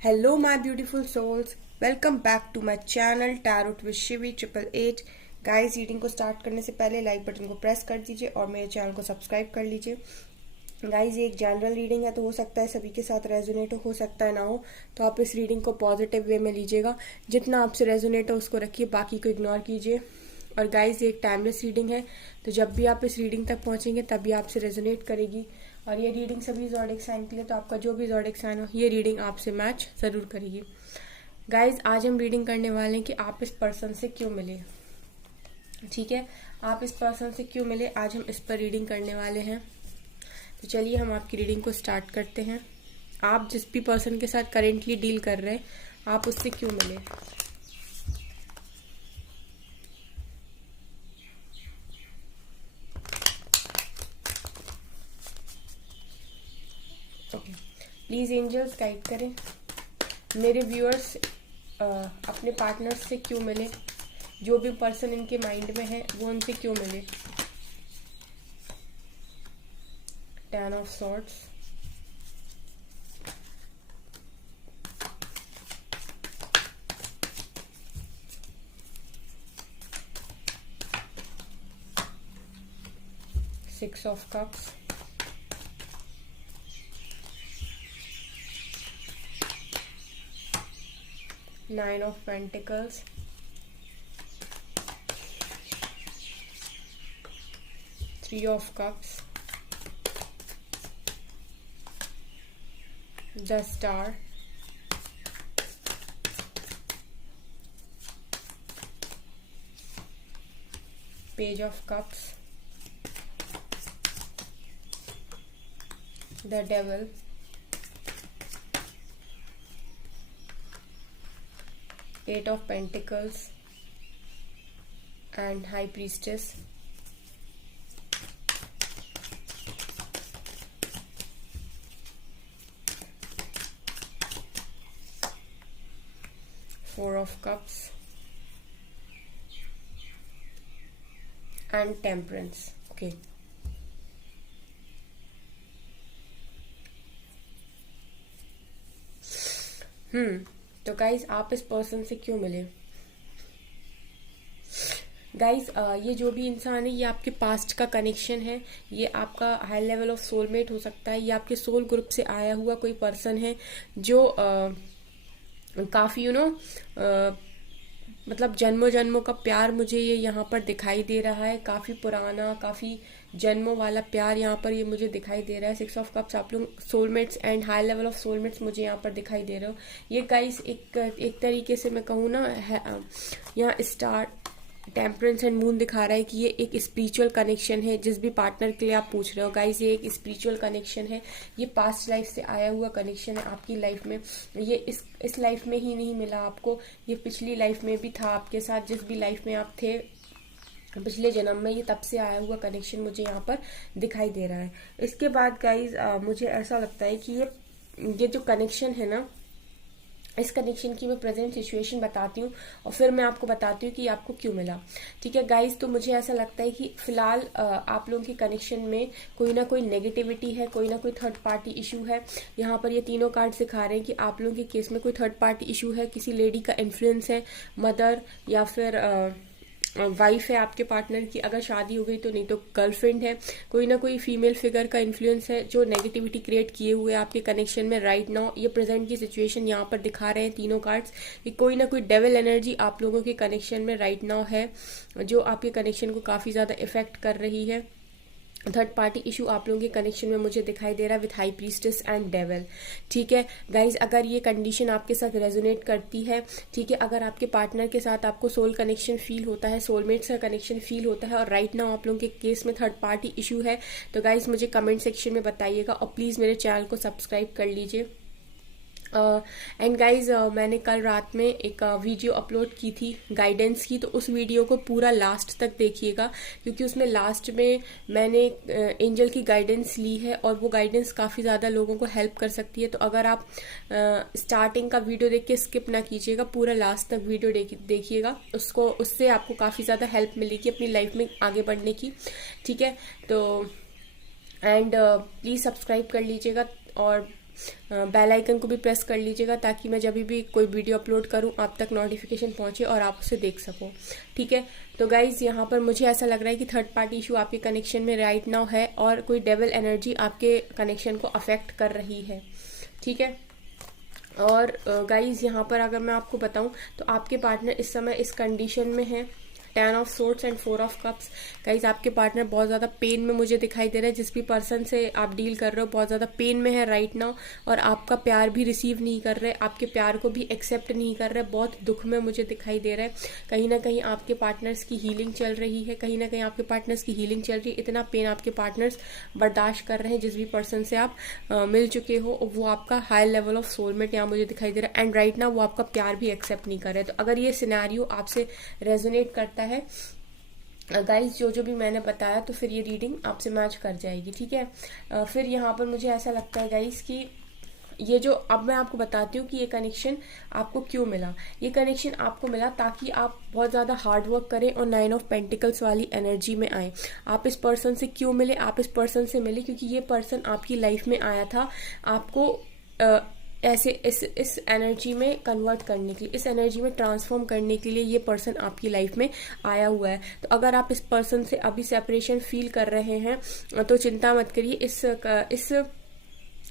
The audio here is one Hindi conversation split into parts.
Hello, my beautiful souls. Welcome back to my channel Tarot with Shivi 888. Guys, reading को स्टार्ट करने से पहले लाइक बटन को प्रेस कर दीजिए और मेरे चैनल को सब्सक्राइब कर लीजिए। गाइस, ये एक जनरल रीडिंग है, तो हो सकता है सभी के साथ रेजोनेट हो सकता है ना हो, तो आप इस रीडिंग को पॉजिटिव वे में लीजिएगा। जितना आपसे रेजोनेट हो उसको रखिए, बाकी को इग्नोर कीजिए। और गाइस, ये एक टाइमलेस रीडिंग है, तो जब भी आप इस रीडिंग तक पहुंचेंगे तभी आपसे रेजोनेट करेगी। और ये रीडिंग सभी ज़ोडिक साइन के लिए, तो आपका जो भी ज़ोडिक साइन हो ये रीडिंग आपसे मैच ज़रूर करेगी। गाइज, आज हम रीडिंग करने वाले हैं कि आप इस पर्सन से क्यों मिले। ठीक है, आप इस पर्सन से क्यों मिले, आज हम इस पर रीडिंग करने वाले हैं। तो चलिए हम आपकी रीडिंग को स्टार्ट करते हैं। आप जिस भी पर्सन के साथ करेंटली डील कर रहे हैं, आप उससे क्यों मिले। ओके, प्लीज एंजल्स गाइड करें मेरे व्यूअर्स अपने पार्टनर्स से क्यों मिले, जो भी पर्सन इनके माइंड में है वो उनसे क्यों मिले। 10 of swords, six of cups, nine of pentacles, three of cups, the star, page of cups, the devil, eight of pentacles and high priestess, four of cups and temperance. Okay, तो गाइज, आप इस पर्सन से क्यों मिले। गाइज, ये जो भी इंसान है ये आपके पास्ट का कनेक्शन है, ये आपका हाई लेवल ऑफ सोलमेट हो सकता है, ये आपके सोल ग्रुप से आया हुआ कोई पर्सन है जो काफी मतलब जन्मों जन्मों का प्यार मुझे ये यहाँ पर दिखाई दे रहा है। काफी पुराना, काफी जन्मों वाला प्यार यहाँ पर ये मुझे दिखाई दे रहा है। सिक्स ऑफ कप्स, आप लोग soulmates and high level of soulmates मुझे यहाँ पर दिखाई दे रहे हो। ये गाइस एक तरीके से मैं कहूँ ना, यहाँ स्टार, टेम्परेंस एंड मून दिखा रहा है कि ये एक स्पिरिचुअल कनेक्शन है। जिस भी पार्टनर के लिए आप पूछ रहे हो गाइस, ये एक स्पिरिचुअल कनेक्शन है। ये पास्ट लाइफ से आया हुआ कनेक्शन है आपकी लाइफ में। ये इस लाइफ में ही नहीं मिला आपको, ये पिछली लाइफ में भी था आपके साथ। जिस भी लाइफ में आप थे पिछले जन्म में, ये तब से आया हुआ कनेक्शन मुझे यहाँ पर दिखाई दे रहा है। इसके बाद गाइज, मुझे ऐसा लगता है कि ये जो कनेक्शन है ना, इस कनेक्शन की मैं प्रेजेंट सिचुएशन बताती हूँ और फिर मैं आपको बताती हूँ कि आपको क्यों मिला। ठीक है गाइज, तो मुझे ऐसा लगता है कि फिलहाल आप लोगों के कनेक्शन में कोई ना कोई नेगेटिविटी है, कोई ना कोई थर्ड पार्टी इशू है। यहाँ पर ये तीनों कार्ड दिखा रहे हैं कि आप लोगों के केस में कोई थर्ड पार्टी इशू है, किसी लेडी का इन्फ्लुएंस है, मदर या फिर वाइफ है आपके पार्टनर की, अगर शादी हो गई तो, नहीं तो गर्लफ्रेंड है। कोई ना कोई फीमेल फिगर का इन्फ्लुएंस है जो नेगेटिविटी क्रिएट किए हुए आपके कनेक्शन में राइट नाउ। ये प्रेजेंट की सिचुएशन यहाँ पर दिखा रहे हैं तीनों कार्ड्स कि कोई ना कोई डेविल एनर्जी आप लोगों के कनेक्शन में राइट नाउ है, जो आपके कनेक्शन को काफी ज्यादा इफेक्ट कर रही है। थर्ड पार्टी इशू आप लोगों के कनेक्शन में मुझे दिखाई दे रहा है with high priestess and devil. ठीक है गाइज, अगर ये कंडीशन आपके साथ रेजोनेट करती है, ठीक है, अगर आपके पार्टनर के साथ आपको सोल कनेक्शन फील होता है, सोलमेट्स का कनेक्शन फील होता है और राइट नाउ आप लोगों के केस में थर्ड पार्टी इशू है, तो गाइज मुझे कमेंट सेक्शन में बताइएगा और प्लीज मेरे चैनल को सब्सक्राइब कर लीजिए। एंड गाइज, मैंने कल रात में एक वीडियो अपलोड की थी गाइडेंस की, तो उस वीडियो को पूरा लास्ट तक देखिएगा, क्योंकि उसमें लास्ट में मैंने एंजल की गाइडेंस ली है और वो गाइडेंस काफ़ी ज़्यादा लोगों को हेल्प कर सकती है। तो अगर आप स्टार्टिंग का वीडियो देख के स्किप ना कीजिएगा, पूरा लास्ट तक वीडियो देखिएगा, उससे आपको काफ़ी ज़्यादा हेल्प मिलेगी अपनी लाइफ में आगे बढ़ने की। ठीक है, तो एंड प्लीज़ सब्सक्राइब कर लीजिएगा और बेल आइकन को भी प्रेस कर लीजिएगा ताकि मैं जब भी कोई वीडियो अपलोड करूं आप तक नोटिफिकेशन पहुंचे और आप उसे देख सको। ठीक है, तो गाइज यहाँ पर मुझे ऐसा लग रहा है कि थर्ड पार्टी इशू आपके कनेक्शन में राइट नाउ है और कोई डेविल एनर्जी आपके कनेक्शन को अफेक्ट कर रही है। ठीक है, और गाइज यहाँ पर अगर मैं आपको बताऊं तो आपके पार्टनर इस समय इस कंडीशन में है, 10 of swords and 4 of cups. Guys आपके पार्टनर बहुत ज़्यादा पेन में मुझे दिखाई दे रहा है। जिस भी पर्सन से आप डील कर रहे हो बहुत ज़्यादा पेन में है राइट नाउ, और आपका प्यार भी रिसीव नहीं कर रहे, आपके प्यार को भी एक्सेप्ट नहीं कर रहे, बहुत दुख में मुझे दिखाई दे रहा है। कहीं ना कहीं आपके पार्टनर्स की हीलिंग चल रही है, कहीं ना कहीं आपके पार्टनर्स की हीलिंग चल रही है। इतना पेन आपके पार्टनर्स बर्दाश्त कर रहे हैं। जिस भी पर्सन से आप मिल चुके हो वो आपका हाई लेवल ऑफ सोलमेट यहाँ मुझे दिखाई दे रहा है, एंड राइट नाउ वो आपका प्यार भी एक्सेप्ट नहीं कर रहे। तो अगर ये सिनेरियो आपसे रेजोनेट करता है गाइज जो भी मैंने बताया तो फिर ये रीडिंग आपसे मैच कर जाएगी। ठीक है, फिर यहाँ पर मुझे ऐसा लगता है गाइज कि ये जो अब मैं आपको बताती हूँ कि ये कनेक्शन आपको क्यों मिला। ये कनेक्शन आपको मिला ताकि आप बहुत ज़्यादा हार्ड वर्क करें और 9 ऑफ पेंटिकल्स वाली एनर्जी में आए। आप इस पर्सन से क्यों मिले? आप इस पर्सन से मिले क्योंकि ये पर्सन आपकी लाइफ में आया था आपको ऐसे इस एनर्जी में कन्वर्ट करने के लिए, इस एनर्जी में ट्रांसफॉर्म करने के लिए ये पर्सन आपकी लाइफ में आया हुआ है। तो अगर आप इस पर्सन से अभी सेपरेशन फील कर रहे हैं तो चिंता मत करिए।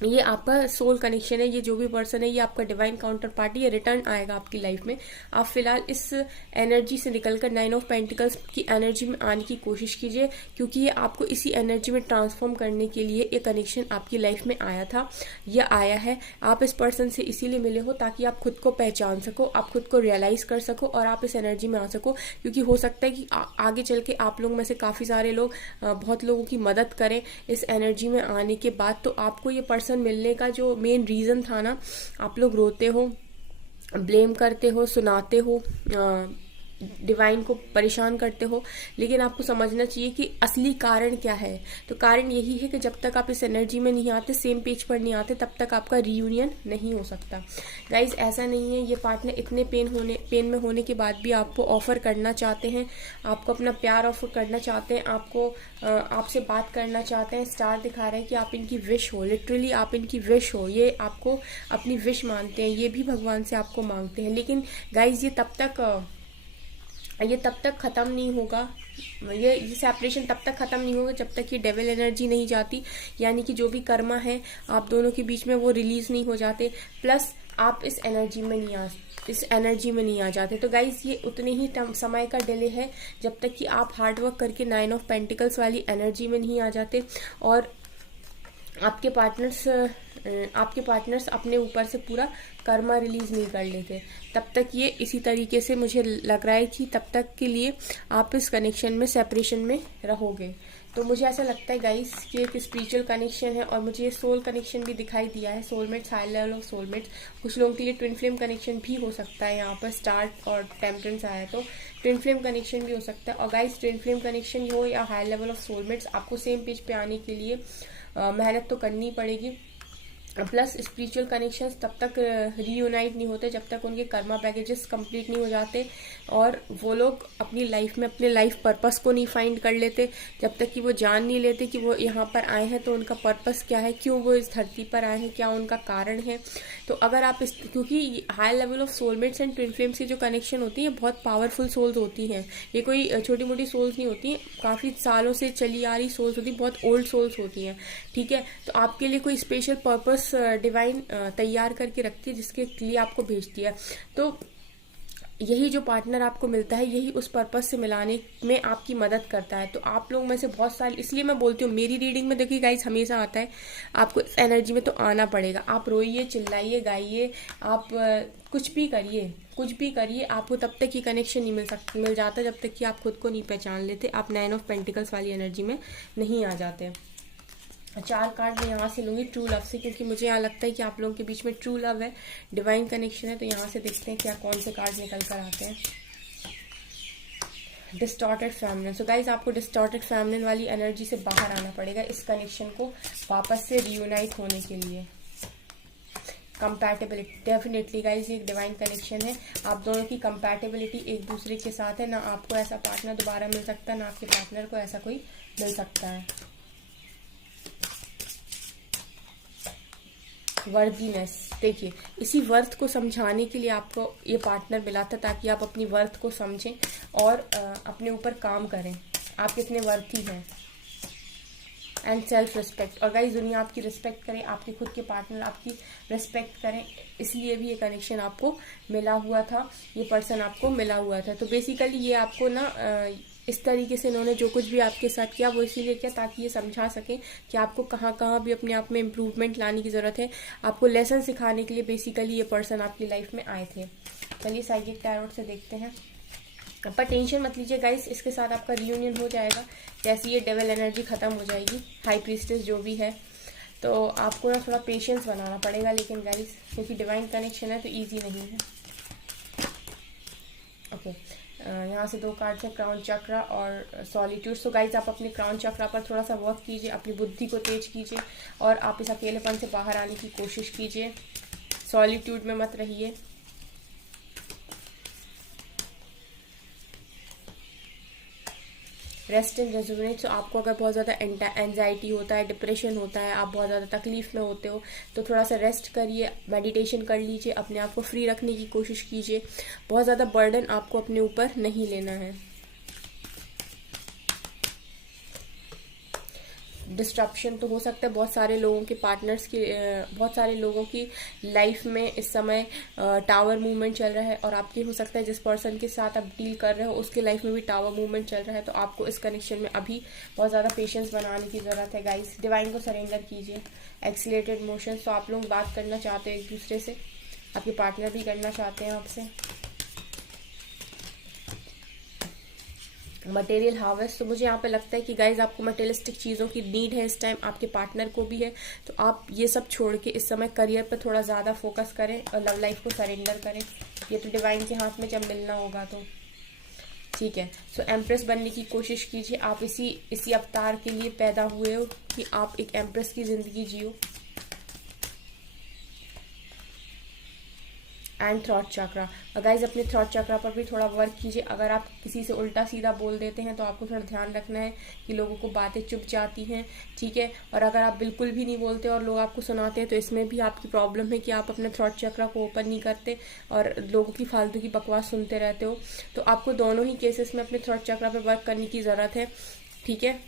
ये आपका सोल कनेक्शन है। ये जो भी पर्सन है ये आपका डिवाइन काउंटर पार्टी, ये रिटर्न आएगा आपकी लाइफ में। आप फिलहाल इस एनर्जी से निकलकर 9 ऑफ पेंटिकल्स की एनर्जी में आने की कोशिश कीजिए क्योंकि ये आपको इसी एनर्जी में ट्रांसफॉर्म करने के लिए ये कनेक्शन आपकी लाइफ में आया था, ये आया है। आप इस पर्सन से इसीलिए मिले हो ताकि आप खुद को पहचान सको, आप खुद को रियलाइज कर सको और आप इस एनर्जी में आ सको। क्योंकि हो सकता है कि आगे चल के आप लोग में से काफी सारे लोग बहुत लोगों की मदद करें इस एनर्जी में आने के बाद। तो आपको ये पर्सन मिलने का जो मेन रीजन था ना, आप लोग रोते हो, ब्लेम करते हो, सुनाते हो, डिवाइन को परेशान करते हो, लेकिन आपको समझना चाहिए कि असली कारण क्या है। तो कारण यही है कि जब तक आप इस एनर्जी में नहीं आते, सेम पेज पर नहीं आते, तब तक आपका रीयूनियन नहीं हो सकता। गाइज ऐसा नहीं है, ये पार्टनर इतने पेन में होने के बाद भी आपको ऑफर करना चाहते हैं, आपको अपना प्यार ऑफर करना चाहते हैं, आपसे बात करना चाहते हैं। स्टार दिखा रहे हैं कि आप इनकी विश हो, लिटरली आप इनकी विश हो, ये आपको अपनी विश मानते हैं, ये भी भगवान से आपको मांगते हैं। लेकिन गाइज ये तब तक खत्म नहीं होगा, ये सेपरेशन तब तक खत्म नहीं होगा जब तक ये डेविल एनर्जी नहीं जाती, यानी कि जो भी कर्मा है आप दोनों के बीच में वो रिलीज नहीं हो जाते, प्लस आप इस एनर्जी में नहीं आ जाते। तो गाइज ये उतने ही समय का डिले है जब तक कि आप हार्ड वर्क करके 9 ऑफ पेंटिकल्स वाली एनर्जी में नहीं आ जाते और आपके पार्टनर्स अपने ऊपर से पूरा कर्मा रिलीज नहीं कर लेते। तब तक ये इसी तरीके से मुझे लग रहा है कि तब तक के लिए आप इस कनेक्शन में सेपरेशन में रहोगे। तो मुझे ऐसा लगता है गाइस कि एक स्पिरिचुअल कनेक्शन है और मुझे ये सोल कनेक्शन भी दिखाई दिया है, soulmates, high level of soulmates. कुछ लोगों के लिए ट्विन फ्लेम कनेक्शन भी हो सकता है, यहाँ पर स्टार और टेम्परेंस आया तो ट्विन फ्लेम कनेक्शन भी हो सकता है। और गाइस ट्विन फ्लेम कनेक्शन हो या हाई लेवल ऑफ सोलमेट्स, आपको सेम पेज पे आने के लिए मेहनत तो करनी पड़ेगी। प्लस स्पिरिचुअल कनेक्शंस तब तक रीयूनाइट नहीं होते जब तक उनके कर्मा पैकेजेस कंप्लीट नहीं हो जाते और वो लोग अपनी लाइफ में अपने लाइफ पर्पस को नहीं फाइंड कर लेते, जब तक कि वो जान नहीं लेते कि वो यहाँ पर आए हैं तो उनका पर्पस क्या है, क्यों वो इस धरती पर आए हैं, क्या उनका कारण है। तो अगर आप क्योंकि high level of soulmates and twin flames की जो कनेक्शन होती है बहुत पावरफुल सोल्स होती हैं, ये कोई छोटी मोटी सोल्स नहीं होती, काफ़ी सालों से चली आ रही सोल्स होती, बहुत ओल्ड सोल्स होती हैं। ठीक है, तो आपके लिए कोई स्पेशल पर्पस डिवाइन तैयार करके रखती है जिसके लिए आपको भेजती है। तो यही जो पार्टनर आपको मिलता है यही उस पर्पस से मिलाने में आपकी मदद करता है। तो आप लोग में से बहुत सारे, इसलिए मैं बोलती हूँ मेरी रीडिंग में देखिए गाइस हमेशा आता है आपको इस एनर्जी में तो आना पड़ेगा। आप रोइए, चिल्लाइए, गाइए, आप कुछ भी करिए, आपको तब तक ही कनेक्शन नहीं मिल जाता जब तक कि आप खुद को नहीं पहचान लेते, आप 9 ऑफ पेंटिकल्स वाली एनर्जी में नहीं आ जाते। 4 कार्ड मैं यहाँ से लूंगी ट्रू लव से, क्योंकि मुझे यहाँ लगता है कि आप लोगों के बीच में ट्रू लव है, डिवाइन कनेक्शन है। तो यहाँ से देखते हैं क्या कौन से कार्ड निकल कर आते हैं। Distorted feminine. सो गाइज आपको डिस्टॉर्टेड फेमिनिन वाली एनर्जी से बाहर आना पड़ेगा इस कनेक्शन को वापस से रीयूनाइट होने के लिए। कंपैटिबिलिटी, डेफिनेटली गाइज ये एक डिवाइन कनेक्शन है, आप दोनों की कंपैटिबिलिटी एक दूसरे के साथ है। ना आपको ऐसा पार्टनर दोबारा मिल सकता है, ना आपके पार्टनर को ऐसा कोई मिल सकता है। वर्दीनेस, देखिए इसी वर्थ को समझाने के लिए आपको ये पार्टनर मिला था, ताकि आप अपनी वर्थ को समझें और अपने ऊपर काम करें, आप कितने वर्थी हैं। एंड सेल्फ रिस्पेक्ट, और गाइस दुनिया आपकी रिस्पेक्ट करे, आपके खुद के पार्टनर आपकी रिस्पेक्ट करें, इसलिए भी ये कनेक्शन आपको मिला हुआ था, ये पर्सन आपको मिला हुआ था। तो बेसिकली ये आपको ना इस तरीके से इन्होंने जो कुछ भी आपके साथ किया वो इसीलिए किया ताकि ये समझा सकें कि आपको कहाँ कहाँ भी अपने आप में इम्प्रूवमेंट लाने की ज़रूरत है, आपको लेसन सिखाने के लिए बेसिकली ये पर्सन आपकी लाइफ में आए थे। चलिए साइकिक टैरोट से देखते हैं। पर टेंशन मत लीजिए गाइस, इसके साथ आपका रियूनियन हो जाएगा जैसे ये डेविल एनर्जी खत्म हो जाएगी, हाई प्रीस्टेस जो भी है। तो आपको ना थोड़ा पेशेंस बनाना पड़ेगा लेकिन गाइस, क्योंकि डिवाइन कनेक्शन है तो ईजी नहीं है। ओके, यहाँ से 2 कार्ड्स है, क्राउन चक्रा और सॉलिट्यूड। सो गाइज आप अपने क्राउन चक्रा पर थोड़ा सा वर्क कीजिए, अपनी बुद्धि को तेज कीजिए और आप इस अकेलेपन से बाहर आने की कोशिश कीजिए, सॉलिट्यूड में मत रहिए। Rest and rejuvenate. तो आपको अगर बहुत ज़्यादा एंजाइटी होता है, डिप्रेशन होता है, आप बहुत ज़्यादा तकलीफ में होते हो, तो थोड़ा सा रेस्ट करिए, मेडिटेशन कर लीजिए, अपने आप को फ्री रखने की कोशिश कीजिए। बहुत ज़्यादा बर्डन आपको अपने ऊपर नहीं लेना है। डिस्ट्रप्शन तो हो सकता है बहुत सारे लोगों के पार्टनर्स की, बहुत सारे लोगों की लाइफ में इस समय टावर मूवमेंट चल रहा है, और आपकी हो सकता है जिस पर्सन के साथ आप डील कर रहे हो उसके लाइफ में भी टावर मूवमेंट चल रहा है। तो आपको इस कनेक्शन में अभी बहुत ज़्यादा पेशेंस बनाने की ज़रूरत है गाइस। डिवाइन को सरेंडर कीजिए। एक्सीलेटेड मोशंस, तो आप लोग बात करना चाहते हो एक दूसरे से, आपके पार्टनर भी करना चाहते हैं आपसे। मटेरियल हार्वेस्ट, तो मुझे यहाँ पे लगता है कि गाइज आपको मटेरियलिस्टिक चीज़ों की नीड है इस टाइम, आपके पार्टनर को भी है। तो आप ये सब छोड़ के इस समय करियर पर थोड़ा ज़्यादा फोकस करें और लव लाइफ को सरेंडर करें। ये तो डिवाइन के हाथ में जब मिलना होगा तो ठीक है। सो एम्प्रेस बनने की कोशिश कीजिए। आप इसी अवतार के लिए पैदा हुए हो कि आप एक एम्प्रेस की ज़िंदगी जियो। एंड थ्रॉट चक्रा, गाइज अपने थ्रॉट चक्रा पर भी थोड़ा वर्क कीजिए। अगर आप किसी से उल्टा सीधा बोल देते हैं तो आपको थोड़ा ध्यान रखना है कि लोगों को बातें चुभ जाती हैं, ठीक है। और अगर आप बिल्कुल भी नहीं बोलते और लोग आपको सुनाते हैं तो इसमें भी आपकी प्रॉब्लम है कि आप अपने थ्रॉट चक्रा को ओपन नहीं करते और लोगों की फालतू की बकवास सुनते रहते हो। तो आपको दोनों ही केसेस में अपने थ्रॉट चक्रा पर वर्क करने की ज़रूरत है, ठीक है।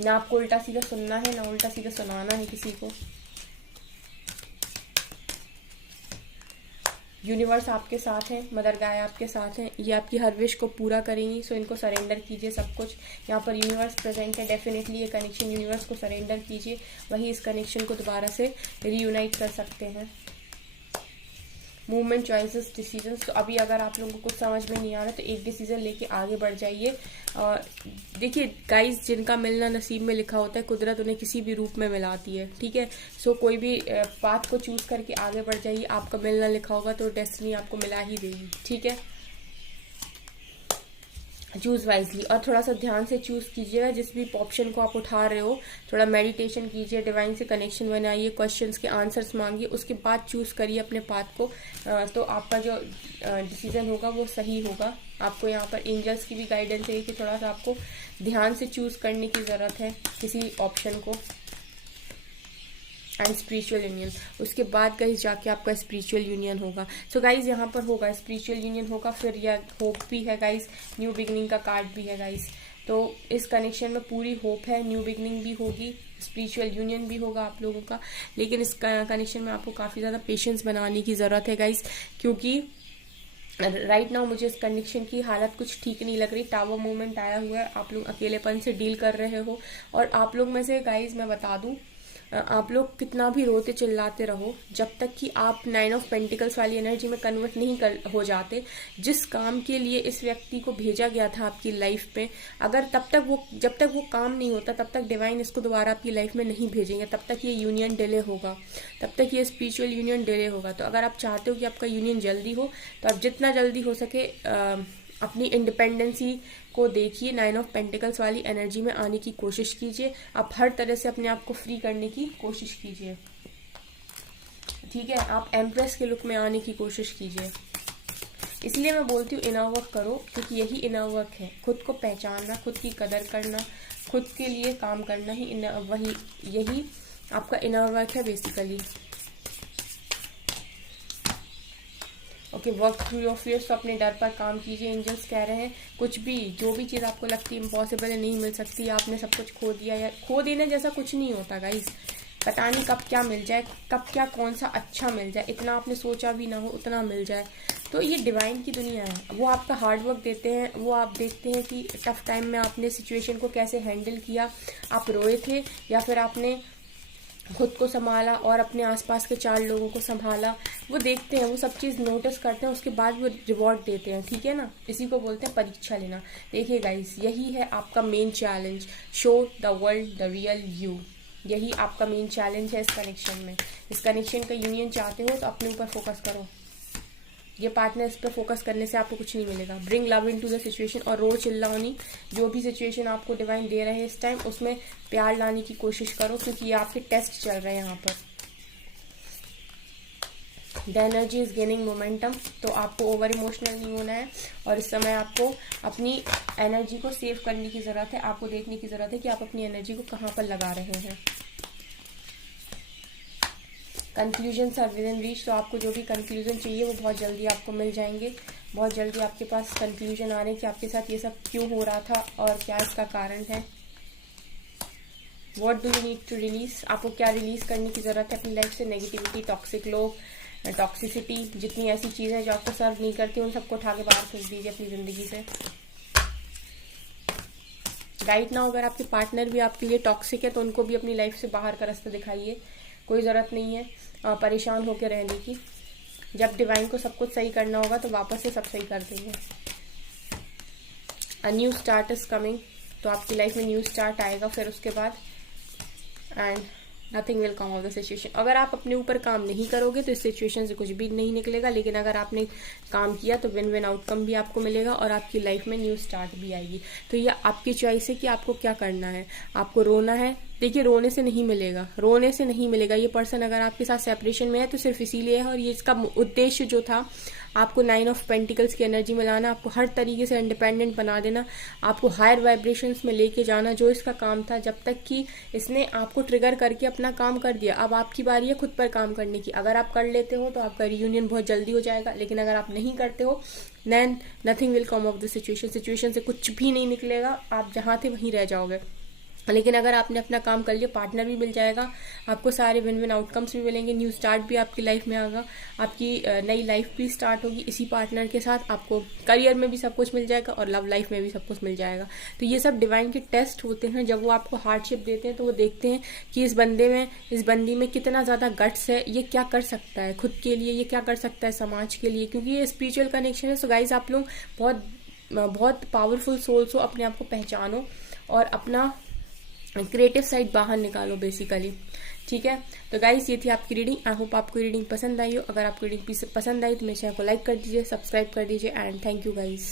ना आपको उल्टा सीधा सुनना है, ना उल्टा सीधा सुनाना है किसी को। यूनिवर्स आपके साथ है, मदर गाय आपके साथ है, ये आपकी हर विश को पूरा करेंगी। सो इनको सरेंडर कीजिए सब कुछ। यहाँ पर यूनिवर्स प्रेजेंट है, डेफिनेटली ये कनेक्शन यूनिवर्स को सरेंडर कीजिए, वही इस कनेक्शन को दोबारा से रीयूनाइट कर सकते हैं। मूवमेंट, चॉइसेस, डिसीजंस, तो अभी अगर आप लोगों को कुछ समझ में नहीं आ रहा तो एक डिसीजन लेके आगे बढ़ जाइए। और देखिए गाइस, जिनका मिलना नसीब में लिखा होता है, कुदरत उन्हें किसी भी रूप में मिलाती है, ठीक है। सो कोई भी पाथ को चूज करके आगे बढ़ जाइए। आपका मिलना लिखा होगा तो डेस्टिनी आपको मिला ही देगी, ठीक है। चूज़ वाइजली, और थोड़ा सा ध्यान से चूज़ कीजिएगा जिस भी ऑप्शन को आप उठा रहे हो। थोड़ा मेडिटेशन कीजिए, डिवाइन से कनेक्शन बनाइए, क्वेश्चंस के आंसर्स मांगिए, उसके बाद चूज़ करिए अपने पाथ को। तो आपका जो डिसीजन होगा वो सही होगा। आपको यहाँ पर एंजल्स की भी गाइडेंस है कि थोड़ा सा आपको ध्यान से चूज़ करने की ज़रूरत है किसी ऑप्शन को। एंड स्पिरिचुअल यूनियन, उसके बाद गाइज जाके आपका स्पिरिचुअल यूनियन होगा। सो गाइज यहाँ पर होगा स्पिरिचुअल यूनियन होगा, फिर यह होप भी है गाइज, न्यू बिगनिंग का कार्ड भी है गाइज। तो इस कनेक्शन में पूरी होप है, न्यू बिगनिंग भी होगी, स्पिरिचुअल यूनियन भी होगा आप लोगों का। लेकिन इस कनेक्शन में आपको काफ़ी ज़्यादा पेशेंस बनाने की ज़रूरत है गाइज, क्योंकि राइट नाउ मुझे इस कनेक्शन की हालत कुछ ठीक नहीं लग रही। टावर मूवमेंट आया हुआ है, आप लोग अकेलेपन से डील कर रहे हो। और आप लोग में से गाइज मैं बता दूं, आप लोग कितना भी रोते चिल्लाते रहो, जब तक कि आप 9 ऑफ पेंटिकल्स वाली एनर्जी में कन्वर्ट नहीं हो जाते, जिस काम के लिए इस व्यक्ति को भेजा गया था आपकी लाइफ में, अगर जब तक वो काम नहीं होता तब तक डिवाइन इसको दोबारा आपकी लाइफ में नहीं भेजेंगे, तब तक ये यूनियन डिले होगा, तब तक ये स्पिरिचुअल यूनियन डिले होगा। तो अगर आप चाहते हो कि आपका यूनियन जल्दी हो तो आप जितना जल्दी हो सके अपनी इंडिपेंडेंसी को देखिए, 9 ऑफ पेंटिकल्स वाली एनर्जी में आने की कोशिश कीजिए। आप हर तरह से अपने आप को फ्री करने की कोशिश कीजिए, ठीक है। आप एम्प्रेस के लुक में आने की कोशिश कीजिए। इसलिए मैं बोलती हूँ इनर वर्क करो, क्योंकि यही इनर वर्क है, खुद को पहचानना, खुद की कदर करना, खुद के लिए काम करना ही यही आपका इनर वर्क है basically. Okay, work through your fears, तो अपने डर पर काम कीजिए। एंजल्स कह रहे हैं कुछ भी, जो भी चीज़ आपको लगती है इम्पॉसिबल है, नहीं मिल सकती, आपने सब कुछ खो दिया, या खो देने जैसा कुछ नहीं होता गाइस। पता नहीं कब क्या मिल जाए, कब क्या कौन सा अच्छा मिल जाए, इतना आपने सोचा भी ना हो उतना मिल जाए। तो ये डिवाइन की दुनिया है, वो आपका हार्ड वर्क देते हैं, वो आप देखते हैं कि टफ टाइम में आपने सिचुएशन को कैसे हैंडल किया, आप रोए थे या फिर आपने खुद को संभाला और अपने आसपास के 4 लोगों को संभाला। वो देखते हैं, वो सब चीज़ नोटिस करते हैं, उसके बाद वो रिवॉर्ड देते हैं, ठीक है ना। इसी को बोलते हैं परीक्षा लेना। देखिए गाइस, यही है आपका main challenge, show the world the real you. यही आपका मेन चैलेंज है इस कनेक्शन में। इस कनेक्शन का यूनियन चाहते हो तो अपने ऊपर फोकस करो। ये पार्टनर इस पर फोकस करने से आपको कुछ नहीं मिलेगा। Bring love into the situation, और रो चिल्लाओ नहीं। जो भी सिचुएशन आपको डिवाइन दे रहे हैं इस टाइम, उसमें प्यार लाने की कोशिश करो, क्योंकि ये आपके टेस्ट चल रहे हैं यहाँ पर। The energy is gaining momentum, तो आपको ओवर इमोशनल नहीं होना है, और इस समय आपको अपनी एनर्जी को सेव करने की ज़रूरत है। आपको देखने की ज़रूरत है कि आप अपनी एनर्जी को कहाँ पर लगा रहे हैं। Conclusion are within reach, तो आपको जो भी कंक्लूजन चाहिए वो बहुत जल्दी आपको मिल जाएंगे। बहुत जल्दी आपके पास कंक्लूजन आ रहे हैं कि आपके साथ ये सब क्यों हो रहा था और क्या इसका कारण है। What do you need to release, आपको क्या रिलीज करने की ज़रूरत है अपनी लाइफ से। नेगेटिविटी, टॉक्सिक लोग, टॉक्सिसिटी, जितनी ऐसी चीज़ें जो आपको सर्व नहीं करती, उन सबको उठा के बाहर फेंक दीजिए अपनी ज़िंदगी से। राइट नाउ अगर आपके पार्टनर भी आपके लिए टॉक्सिक है तो उनको भी अपनी लाइफ से बाहर का रास्ता दिखाइए। कोई ज़रूरत नहीं है परेशान होकर रहने की। जब डिवाइन को सब कुछ सही करना होगा तो वापस से सब सही कर देंगे। A new start is coming, तो आपकी लाइफ में न्यू स्टार्ट आएगा फिर उसके बाद। And nothing will come of the situation. अगर आप अपने ऊपर काम नहीं करोगे तो इस सिचुएशन से कुछ भी नहीं निकलेगा, लेकिन अगर आपने काम किया तो विन विन आउटकम भी आपको मिलेगा और आपकी लाइफ में न्यू स्टार्ट भी आएगी। तो ये आपकी चॉइस है कि आपको क्या करना है। आपको रोना है, देखिए रोने से नहीं मिलेगा, रोने से नहीं मिलेगा। ये पर्सन अगर आपके साथ सेपरेशन में है तो सिर्फ इसीलिए है, और ये इसका उद्देश्य जो था आपको 9 ऑफ पेंटिकल्स की एनर्जी में लाना, आपको हर तरीके से इंडिपेंडेंट बना देना, आपको हायर वाइब्रेशंस में लेके जाना, जो इसका काम था। जब तक कि इसने आपको ट्रिगर करके अपना काम कर दिया, अब आपकी बारी है खुद पर काम करने की। अगर आप कर लेते हो तो आपका रियूनियन बहुत जल्दी हो जाएगा, लेकिन अगर आप नहीं करते हो then nothing will come of the situation. Situation से कुछ भी नहीं निकलेगा, आप जहाँ थे वहीं रह जाओगे। लेकिन अगर आपने अपना काम कर लिया, पार्टनर भी मिल जाएगा, आपको सारे विन विन आउटकम्स भी मिलेंगे, न्यू स्टार्ट भी आपकी लाइफ में आएगा, आपकी नई लाइफ भी स्टार्ट होगी इसी पार्टनर के साथ। आपको करियर में भी सब कुछ मिल जाएगा और लव लाइफ में भी सब कुछ मिल जाएगा। तो ये सब डिवाइन के टेस्ट होते हैं। जब वो आपको हार्डशिप देते हैं तो वो देखते हैं कि इस बंदी में कितना ज़्यादा गट्स है, ये क्या कर सकता है खुद के लिए, ये क्या कर सकता है समाज के लिए, क्योंकि ये स्पिरिचुअल कनेक्शन है। सो गाइज, आप लोग बहुत पावरफुल सोल्स हो, अपने आप को पहचानो और अपना क्रिएटिव साइड बाहर निकालो बेसिकली, ठीक है। तो गाइस, ये थी आपकी रीडिंग। आई होप आपको रीडिंग पसंद आई हो। अगर आपको रीडिंग पसंद आई तो मेरे चैनल को लाइक कर दीजिए, सब्सक्राइब कर दीजिए, एंड थैंक यू गाइस।